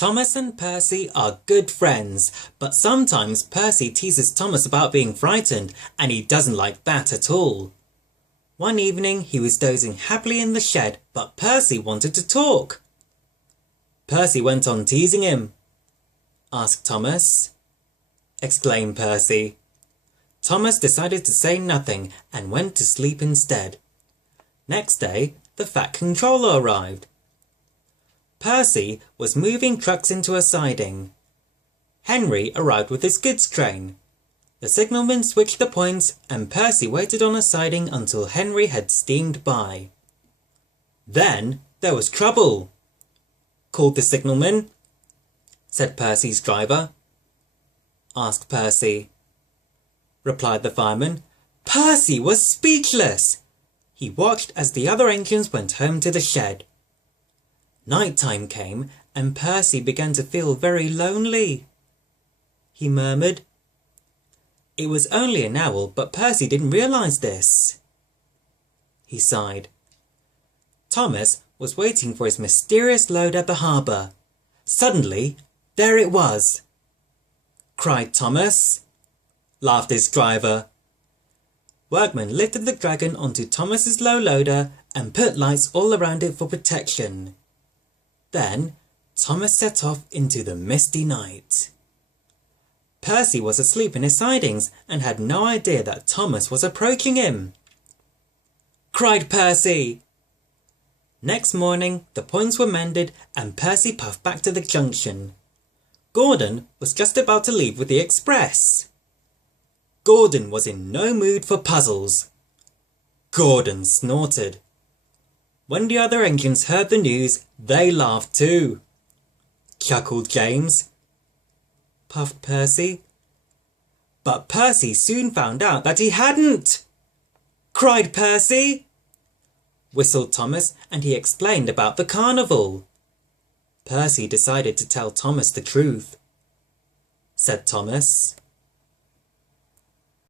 Thomas and Percy are good friends, but sometimes Percy teases Thomas about being frightened, and he doesn't like that at all. One evening he was dozing happily in the shed, but Percy wanted to talk. Percy went on teasing him. "Ask Thomas," exclaimed Percy. Thomas decided to say nothing and went to sleep instead. Next day, the Fat Controller arrived. Percy was moving trucks into a siding. Henry arrived with his goods train. The signalman switched the points and Percy waited on a siding until Henry had steamed by. Then there was trouble. "Called the signalman?" said Percy's driver. "Ask Percy," replied the fireman. Percy was speechless. He watched as the other engines went home to the shed. Night time came and Percy began to feel very lonely. He murmured. It was only an owl, but Percy didn't realise this. He sighed. Thomas was waiting for his mysterious load at the harbour. Suddenly, there it was! Cried Thomas. Laughed his driver. Workmen lifted the dragon onto Thomas's low loader and put lights all around it for protection. Then Thomas set off into the misty night. Percy was asleep in his sidings and had no idea that Thomas was approaching him. Cried Percy. Next morning the points were mended and Percy puffed back to the junction. Gordon was just about to leave with the express. Gordon was in no mood for puzzles. Gordon snorted. When the other engines heard the news, they laughed too. Chuckled James. Puffed Percy. But Percy soon found out that he hadn't. Cried Percy. Whistled Thomas and he explained about the carnival. Percy decided to tell Thomas the truth. Said Thomas.